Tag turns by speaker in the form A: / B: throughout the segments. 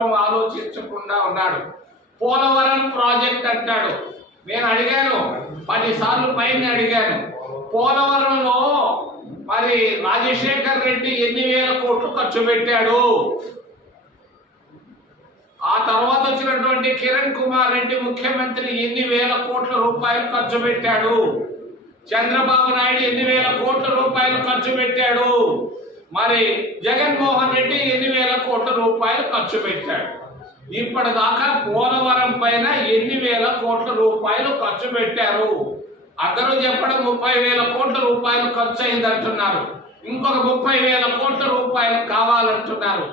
A: ఆలోచించకుండా ఉన్నాడు. పోలవరం ప్రాజెక్ట్ అంటాడు. నేను అడిగాను పది సార్లు పైన అడిగాను. పోలవరంలో మరి రాజశేఖర్ రెడ్డి ఎన్ని వేల కోట్లు ఖర్చు పెట్టాడు? ఆ తర్వాత వచ్చినటువంటి కిరణ్ కుమార్ రెడ్డి ముఖ్యమంత్రి ఎన్ని వేల కోట్ల రూపాయలు ఖర్చు పెట్టాడు? చంద్రబాబు నాయుడు ఎన్ని వేల కోట్ల రూపాయలు ఖర్చు పెట్టాడు? మరి జగన్మోహన్ రెడ్డి ఎన్ని వేల కోట్ల రూపాయలు ఖర్చు పెట్టాడు? ఇప్పటిదాకా పోలవరం పైన ఎన్ని వేల కోట్ల రూపాయలు ఖర్చు పెట్టారు? అందరూ చెప్పడం ముప్పై వేల కోట్ల రూపాయలు ఖర్చు అయిందంటున్నారు. ఇంకొక ముప్పై వేల కోట్ల రూపాయలు కావాలంటున్నారు.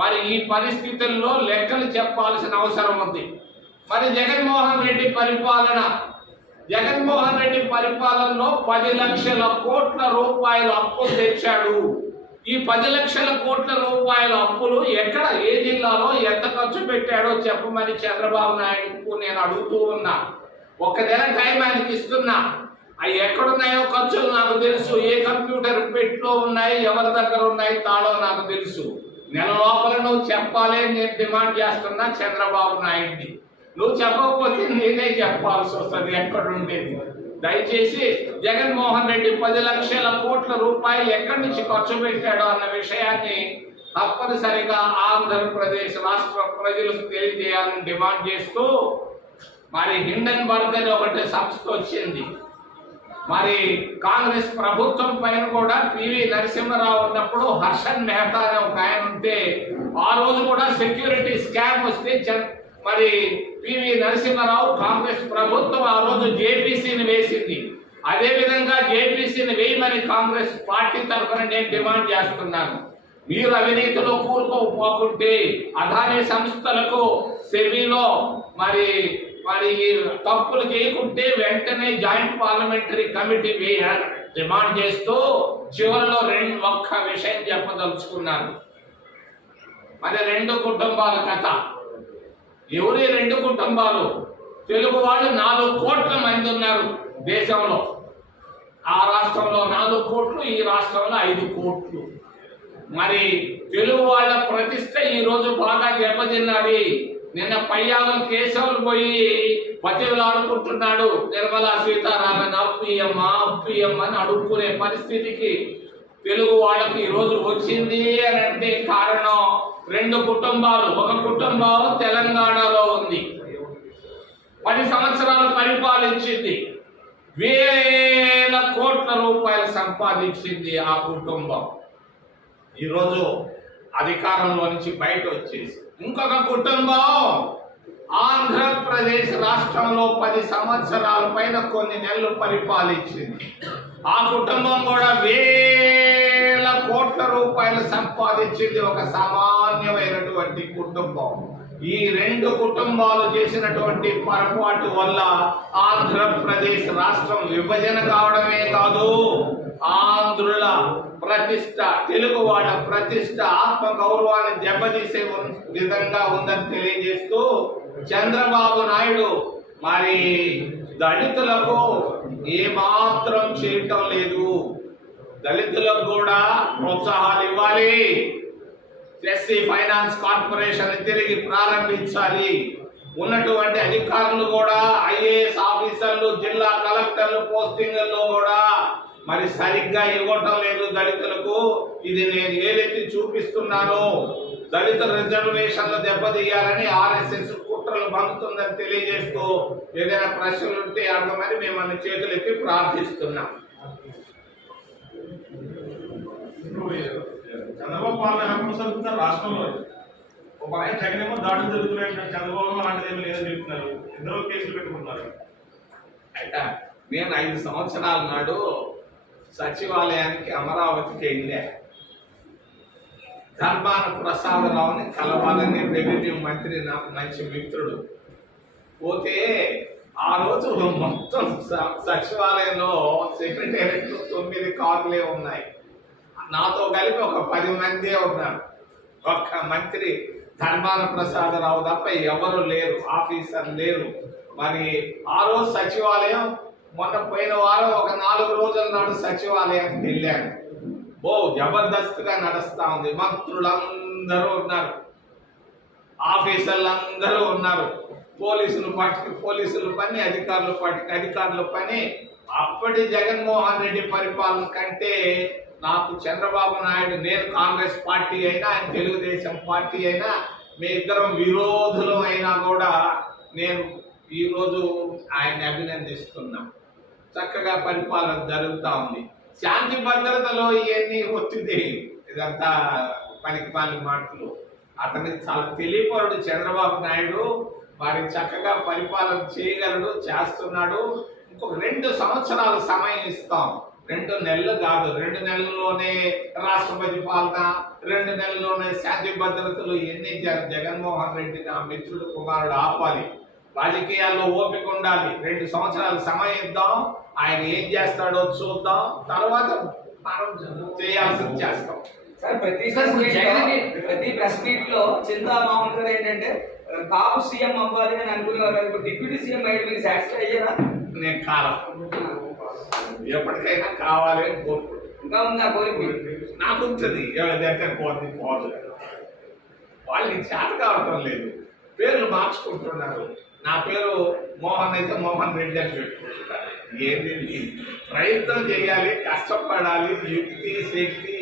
A: మరి ఈ పరిస్థితుల్లో లెక్కలు చెప్పాల్సిన అవసరం ఉంది. మరి జగన్మోహన్ రెడ్డి పరిపాలన? జగన్మోహన్ రెడ్డి పరిపాలనలో పది లక్షల కోట్ల రూపాయలు అప్పులు తెచ్చాడు. ఈ పది లక్షల కోట్ల రూపాయల అప్పులు ఎక్కడ ఏ జిల్లాలో ఎంత ఖర్చు పెట్టాడో చెప్పమని చంద్రబాబు నాయుడుకు నేను అడుగుతూ ఉన్నా. ఒక నెల టైం ఆయనకి ఇస్తున్నా. అవి ఎక్కడున్నాయో ఖర్చులు నాకు తెలుసు. ఏ కంప్యూటర్ పెట్లో ఉన్నాయి ఎవరి దగ్గర ఉన్నాయి తాళో నాకు తెలుసు. నెల లోపల నువ్వు చెప్పాలి నేను డిమాండ్ చేస్తున్నా చంద్రబాబు నాయుడిని. నువ్వు చెప్పకపోతే నేనే చెప్పాల్సి వస్తుంది ఎక్కడుండేది. దయచేసి జగన్మోహన్ రెడ్డి పది లక్షల కోట్ల రూపాయలు ఎక్కడి నుంచి ఖర్చు పెట్టాడో అన్న విషయాన్ని తప్పనిసరిగా ఆంధ్రప్రదేశ్ రాష్ట్ర ప్రజలకు తెలియజేయాలని డిమాండ్ చేస్తూ మరి హిండన్బర్గ్ అని ఒకటి సంస్థ వచ్చింది. మరి కాంగ్రెస్ ప్రభుత్వం పైన కూడా పివి నరసింహరావు ఉన్నప్పుడు హర్షన్ మెహతా అనే ఒక ఆయన ఉంటే ఆ రోజు కూడా సెక్యూరిటీ స్కామ్ వస్తే చ- మరి పివి నరసింహరావు కాంగ్రెస్ ప్రభుత్వం ఆ రోజు జేపీసీని వేసింది. అదే విధంగా జేపీసీని వేయమని కాంగ్రెస్ పార్టీ తరఫున నేను డిమాండ్ చేస్తున్నాను. మీరు అవినీతిలో కూరుకోపోకుంటే అదానీ సంస్థలకు సెమీలో మరి మరి తప్పులు చేయకుంటే వెంటనే జాయింట్ పార్లమెంటరీ కమిటీ వేయాలి డిమాండ్ చేస్తూ చివరిలో రెండు ఒక్క విషయం చెప్పదలుచుకున్నాను. మరి రెండు కుటుంబాల కథ. ఎవరి రెండు కుటుంబాలు? తెలుగు వాళ్ళు నాలుగు కోట్ల మంది ఉన్నారు దేశంలో. ఆ రాష్ట్రంలో నాలుగు కోట్లు ఈ రాష్ట్రంలో ఐదు కోట్లు. మరి తెలుగు వాళ్ళ ప్రతిష్ట ఈరోజు బాగా దెబ్బతిన్నది. నిన్న పయ్యాలం కేశవులు పోయి పతిలాడుకుంటున్నాడు నిర్మలా సీతారామన్ అప్పియమ్మ అప్పియమ్మ అని అడుక్కునే పరిస్థితికి తెలుగు వాళ్ళకు ఈ రోజు వచ్చింది అని అంటే కారణం రెండు కుటుంబాలు. ఒక కుటుంబం తెలంగాణలో ఉంది. పది సంవత్సరాలు పరిపాలించింది. వేల కోట్ల రూపాయలు సంపాదించింది ఆ కుటుంబం. ఈరోజు అధికారంలో నుంచి బయట వచ్చేసి ఇంకొక కుటుంబం. ఆంధ్రప్రదేశ్ రాష్ట్రంలో పది సంవత్సరాల పైన కొన్ని నెలలు పరిపాలించింది. ఆ కుటుంబం కూడా వే కోట్ల రూపాయలు సంపాదించింది ఒక సామాన్యమైనటువంటి కుటుంబం. ఈ రెండు కుటుంబాలు చేసినటువంటి పొరపాటు వల్ల ఆంధ్రప్రదేశ్ రాష్ట్రం విభజన కావడమే కాదు ఆంధ్రుల ప్రతిష్ట తెలుగు వాళ్ళ ప్రతిష్ట ఆత్మ గౌరవాన్ని దెబ్బతీసే విధంగా ఉందని తెలియజేస్తూ చంద్రబాబు నాయుడు మరి దళితులకు ఏమాత్రం చేయటం లేదు. దళితులకు కూడా ప్రోత్సాహాలు ఇవ్వాలి. ఎస్సీ ఫైనాన్స్ కార్పొరేషన్ తిరిగి ప్రారంభించాలి. ఉన్నటువంటి అధికారులు కూడా ఐఏఎస్ ఆఫీసర్లు జిల్లా కలెక్టర్లు పోస్టింగ్లలో కూడా మరి సరిగ్గా ఇవ్వటం లేదు దళితులకు. ఇది నేను ఏదైతే చూపిస్తున్నానో దళిత రిజర్వేషన్లు దెబ్బతీయాలని ఆర్ఎస్ఎస్ కుట్రలు పంపుతుందని తెలియజేస్తూ ఏదైనా ప్రశ్నలు ఉంటే అడగమని మిమ్మల్ని చేతులెత్తి ప్రార్థిస్తున్నాం.
B: ఇప్పుడు చంద్రబాబు పాలన కొనసాగుతున్నారు రాష్ట్రంలో ఒక ఆయన జగన్ ఏమో దాడులు జరుగుతున్నాయి చంద్రబాబు అలాంటిది ఏమి లేదని చెప్తున్నారు. ఇద్దరు కేసులు పెట్టుకుంటున్నారు.
A: అయితే నేను ఐదు సంవత్సరాల నాడు సచివాలయానికి అమరావతికి వెళ్ళా. ధర్మాన ప్రసాదరావుని కలవాలని రెవెన్యూ మంత్రి నాకు మంచి మిత్రుడు. పోతే ఆ రోజు మొత్తం సచివాలయంలో సెక్రటేరియట్లో తొమ్మిది కార్లే ఉన్నాయి. నాతో కలిపి ఒక పది మందే ఉన్నారు. ఒక్క మంత్రి ధర్మాన ప్రసాదరావు తప్ప ఎవరు లేరు ఆఫీసర్ లేరు. మరి ఆ రోజు సచివాలయం మొన్న పోయిన వారం ఒక నాలుగు రోజుల నాడు సచివాలయానికి వెళ్ళాను. ఓ జబర్దస్త్గా నడుస్తా ఉంది. మంత్రులందరూ ఉన్నారు. ఆఫీసర్లు అందరూ ఉన్నారు. పోలీసులు పాటికి పోలీసుల పని అధికారుల పాటికి అధికారుల పని. అప్పటి జగన్మోహన్ రెడ్డి పరిపాలన కంటే నాకు చంద్రబాబు నాయుడు నేను కాంగ్రెస్ పార్టీ అయినా ఆయన తెలుగుదేశం పార్టీ అయినా మీ ఇద్దరం విరోధులు అయినా కూడా నేను ఈరోజు ఆయన్ని అభినందిస్తున్నా. చక్కగా పరిపాలన జరుగుతూ ఉంది. శాంతి భద్రతలో ఇవన్నీ ఒత్తిడి ఇదంతా పనికి పాలి మాటలు. అతని చాలా తెలియపరుడు చంద్రబాబు నాయుడు. వారికి చక్కగా పరిపాలన చేయగలడు చేస్తున్నాడు. రెండు సంవత్సరాల సమయం ఇస్తాం. రెండు నెలలు కాదు రెండు నెలల్లోనే రాష్ట్రపతి పాలన రెండు నెలల్లోనే శాంతి భద్రతలు ఎన్ని జగ- జగన్మోహన్ రెడ్డి నా మిత్రుడు కుమారుడు ఆపాలి. రాజకీయాల్లో ఓపిక ఉండాలి. రెండు సంవత్సరాల సమయం ఇద్దాం. ఆయన ఏం చేస్తాడో చూద్దాం. తర్వాత మనం చేయాల్సింది చేస్తాం.
C: సార్ ప్రతి ప్రెస్ మీట్లో ప్రతి ప్రెస్ మీట్లో చింతా మామూలు గారు ఏంటంటే కాపు సీఎం అవ్వాలి అని అనుకునేవారు. డిప్యూటీ సీఎం అయ్యి మీరు సాటిస్ఫై అయ్యారా?
A: నేను కాలం. ఎప్పటికైనా కావాలి అని కోరుకుంటున్నాను.
C: ఇంకా ఉంది ఆ కోరిక? మీకు?
A: నాకు ఉంటుంది. ఎవరిదంటే పోతుంది పోదు. వాళ్ళకి చేత కావటం లేదు. పేర్లు మార్చుకుంటున్నారు. నా పేరు మోహన్ అయితే మోహన్ రెడ్డి అని పెట్టుకుంటున్నారు ఏంది ఇది? ప్రయత్నం చేయాలి కష్టపడాలి యుక్తి శక్తి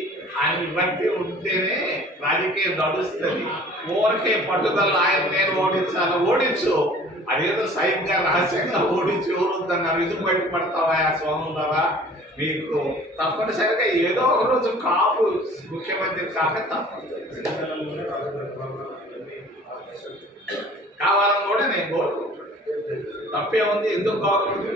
A: అని బట్టి ఉంటేనే రాజకీయం నడుస్తుంది. ఊరికే పట్టుదల ఆయన నేను ఓడించాలి ఓడించు. అదేదో సైన్గా రహస్యంగా ఓడించి ఎవరుద్దన్నారు ఇది బయట పడతావా సోమవారా మీకు తప్పనిసరిగా ఏదో ఒక రోజు కాపు ముఖ్యమంత్రి కాక తప్పదు. కావాలని కూడా నేను కోరుకుంటున్నాను. తప్పే ఉంది ఎందుకు కావాలి